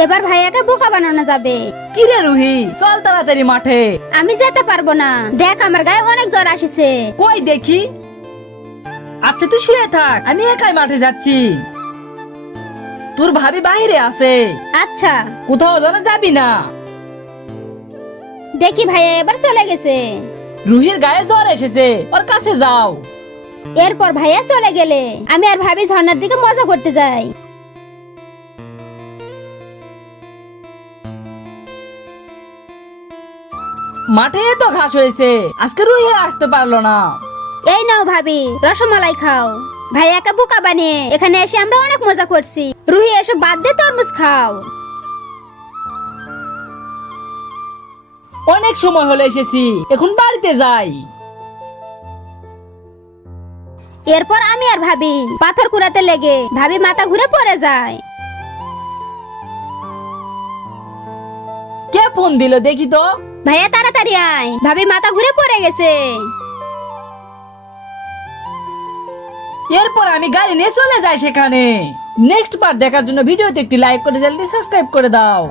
এবার ভাইয়াকে বোকা বানানো যাবে। কি রে রুহি, চল তাড়াতাড়ি মাঠে। আমি যেতে পারবো না, দেখ আমার গায়ে অনেক জ্বর আসিছে। কই দেখি। আচ্ছা তুই শুয়ে থাক, আমি একাই মাঠে যাচ্ছি। তোর ভাবি বাইরে আছে। আচ্ছা কোথাও যেন যাবি না। দেখি ভাইয়া এবার চলে গেছে। রুহির গায়ে জ্বর এসেছে, ওর কাছে যাও। এরপর ভাইয়া চলে গেলে আমি আর ভাবি ঝর্ণার দিকে মজা করতে যাই। মাঠে তো ঘাস হয়েছে, আজকে রুহি আসতে পারলো না। এই নাও ভাবি, রসমালাই খাও। ভাইয়াকে বোকা বানিয়ে এখানে এসে আমরা অনেক মজা করছি। রুহি এসব বাদ দিয়ে তরমুজ খাও। অনেক সময় হলে এসেছি, এখন বাড়িতে যাই। এরপর আমি আর ভাবি পাথর কুড়াতে লেগে ভাবি মাথা ঘুরে পড়ে যায়। কে ফোন দিল দেখি তো। ভাইয়া তাড়াতাড়ি আয়, ভাবি মাথা ঘুরে পড়ে গেছে। এরপর আমি গাড়ি নিয়ে চলে যাই সেখানে। নেক্সট পার্ট দেখার জন্য ভিডিওতে একটি লাইক করে চ্যানেলটি সাবস্ক্রাইব করে দাও।